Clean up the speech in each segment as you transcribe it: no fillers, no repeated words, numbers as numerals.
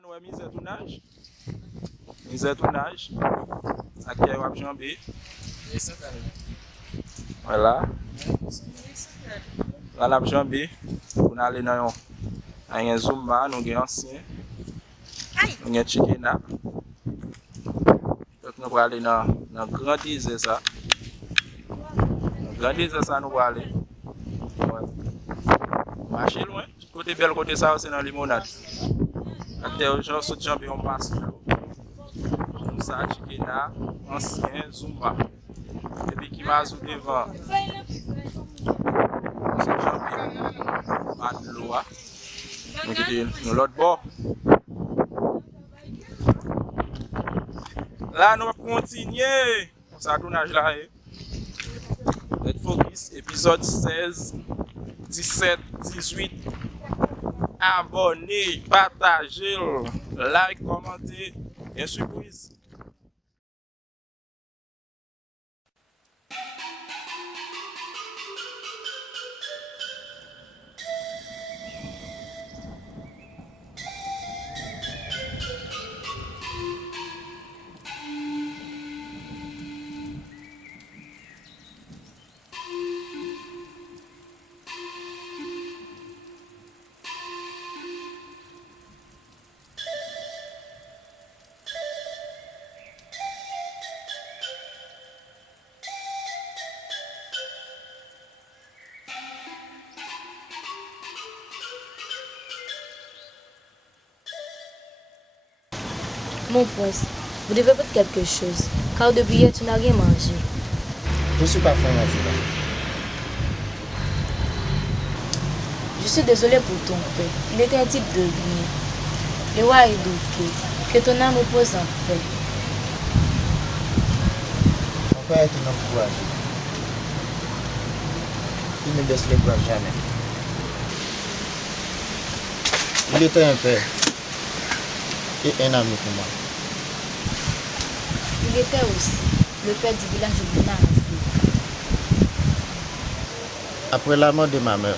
Là, nous avons mis un tournage. Mis un tournage. Aquí é o Abjambi. Voilà. Là, l'Abjambi. On a allé dans un Zumba, nous avons ancien. Nous avons Chickena. Donc, nous allons aller dans grandir ça. Grandir ça, nous allons aller. Marcher loin. Côté bel côté ça, c'est dans limonade. Até gens sont champions passe. Comme ça, Chickena, ancien Zumba. Et puis qui va sous devant. C'est champion. Pas de loi. Nous l'autre bord. Là, nous allons continuer. Ça tournage là. Red Focus, épisode 16, 17, 18. Abonnez, partagez, like, commentez et surprise. Mon prince, vous devez faire quelque chose, car depuis hier, tu n'as rien mangé. Je ne suis pas faim, là. Je suis désolée pour ton père. Il était un type de bien. Le roi est douté. Que ton âme repose en paix. Mon père est un homme courageux. Il ne baisse les bras jamais. Il était un père et un ami pour moi. Il était aussi le père du village de Bina en Afrique. Après la mort de ma mère,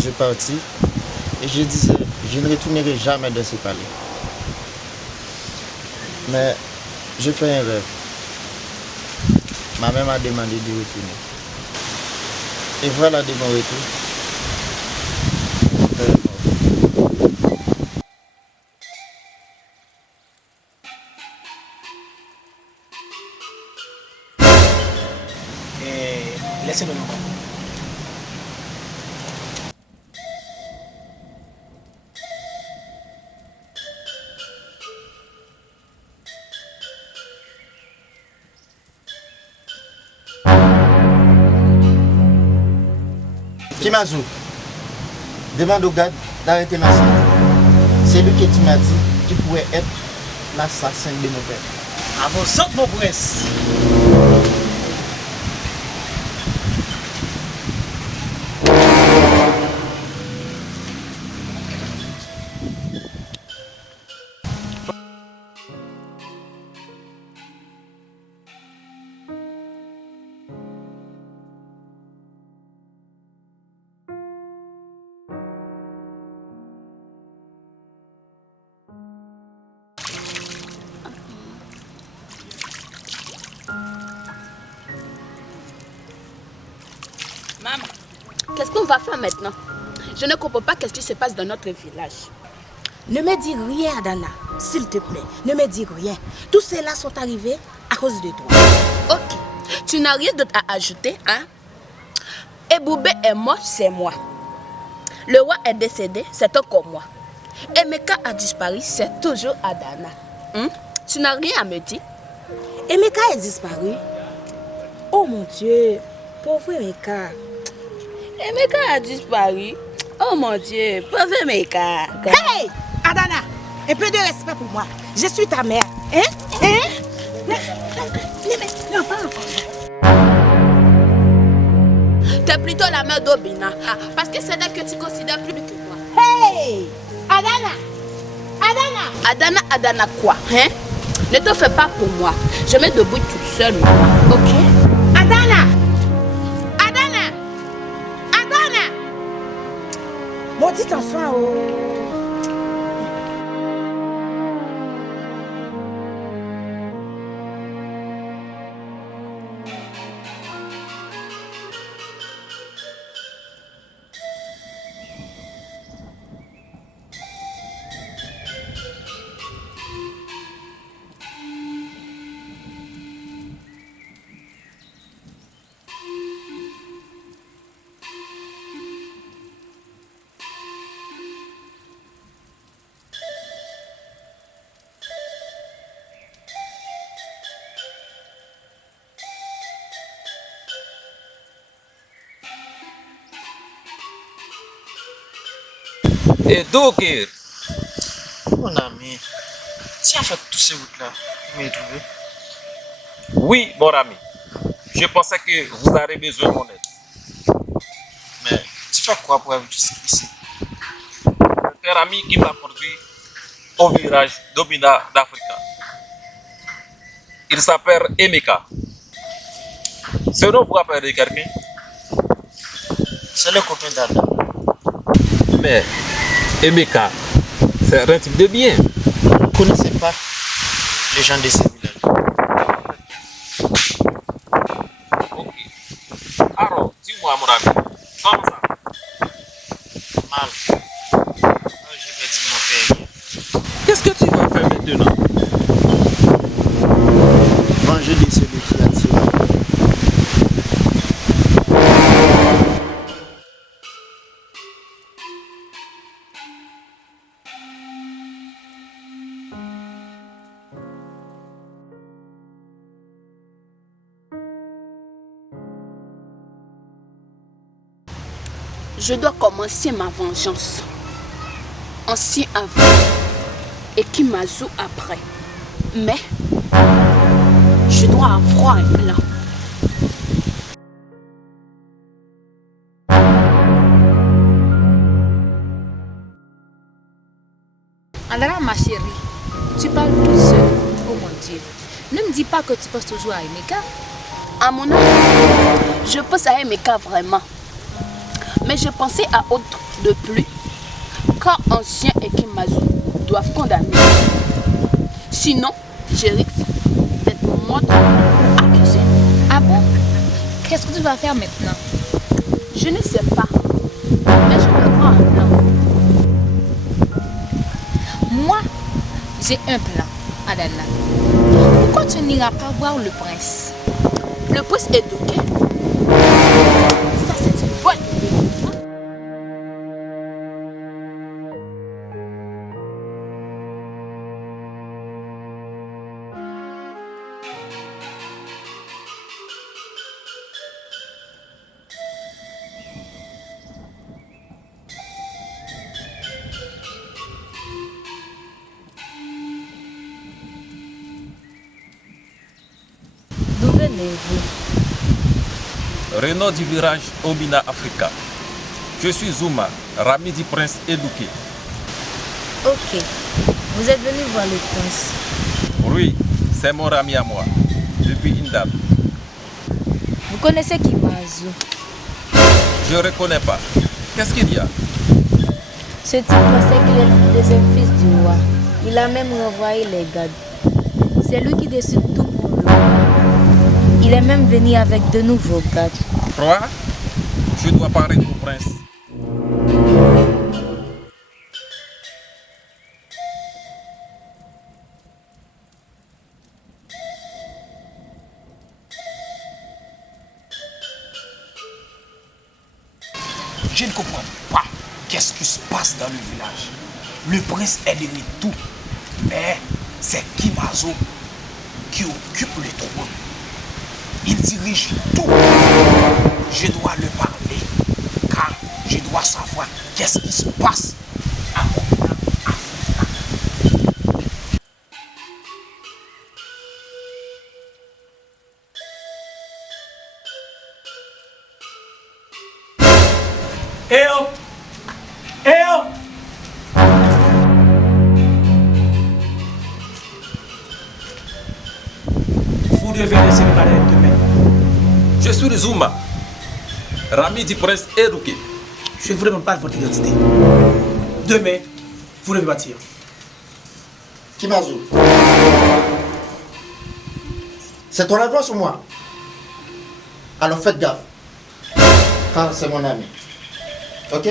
je partis et je disais, je ne retournerai jamais dans ce palais. Mais je fais un rêve. Ma mère m'a demandé de retourner. Et voilà de mon retour. Mon père est mort. Laissez-le nous. Kimazou, demande au garde d'arrêter ma soeur. C'est lui que tu m'as dit qui pourrait être l'assassin de mon père. Avançons, mon prince. Maman, qu'est-ce qu'on va faire maintenant? Je ne comprends pas ce qui se passe dans notre village. Ne me dis rien, Adana, s'il te plaît. Ne me dis rien. Tous ceux-là sont arrivés à cause de toi. Ok, tu n'as rien d'autre à ajouter, hein? Eboubé est mort, c'est moi. Le roi est décédé, c'est encore moi. Emeka a disparu, c'est toujours Adana. Tu n'as rien à me dire? Emeka est disparu. Oh mon Dieu, pauvre Emeka. Emeka a disparu. Oh mon Dieu, pauvre Emeka. Hey, Adana, un peu de respect pour moi. Je suis ta mère. Hein? Non, pas encore. T'es plutôt la mère d'Obina. Parce que c'est elle que tu considères plus que moi. Hey, Adana. Adana. Adana quoi, hein? Ne te fais pas pour moi. Je me débrouille toute seule. Ok? Adana. Adana! Adana. Mon petit enfant, oh. Et Dokir, Mon ami, tu as fait toutes ces routes-là pour me trouver. oui, mon ami. Je pensais que vous aurez besoin de mon aide. Mais tu fais quoi pour arriver jusqu'ici? Un cher ami qui m'a conduit au village d'Obina d'Africa. Il s'appelle Emeka. Ce nom vous rappelle de quelqu'un? C'est le copain d'Adam. Mais Emeka, c'est un type de bien. Vous ne connaissez pas les gens de ce village. Ok. Alors, dis-moi, mon ami, comment ça? Mal. Moi, je vais dire mon père. Qu'est-ce que tu vas faire maintenant? Venger de celui qui a tiré. Je dois commencer ma vengeance. Ancien avant et Kimazu après. Mais je dois avoir un plan. Andana, ma chérie, tu parles tout seul. Oh mon Dieu. Ne me dis pas que tu penses toujours à Emeka. À mon avis, je pense à Emeka vraiment. Mais je pensais à autre de plus. Quand Ancien et Kimazu doivent condamner. Sinon, je risque d'être morte accusée. Ah bon? Qu'est-ce que tu vas faire maintenant? Je ne sais pas. Mais je me prends un plan. Moi, j'ai un plan, Adana. Pourquoi tu n'iras pas voir le prince? Le prince est éduqué. Ça, c'est une bonne idée. D'où venez-vous? Renaud du village Obina Africa. Je suis Zuma, Rami du prince éduqué. Ok. Vous êtes venu voir le prince. Oui, c'est mon ami à moi, depuis une date. Vous connaissez Kimazu? Je ne reconnais pas. Qu'est-ce qu'il y a? Ce type pensait qu'il est le deuxième fils du roi. Il a même renvoyé les gardes. C'est lui qui décide tout pour lui. Il est même venu avec de nouveaux gardes. Roi, je dois parler au prince. Je ne comprends pas qu'est-ce qui se passe dans le village. Le prince est devenu tout, mais c'est Kimazu qui occupe le trône. Il dirige tout. Je dois le parler, car je dois savoir qu'est-ce qui se passe. Eh oh! Eh oh! Vous devez laisser le balai demain. Je suis Zuma, Rami du prince éduqué. Je ne vous demande pas votre identité. Demain, vous devez partir. Kimazo, c'est ton influence sur moi. Alors faites gaffe. Car c'est mon ami. Ok?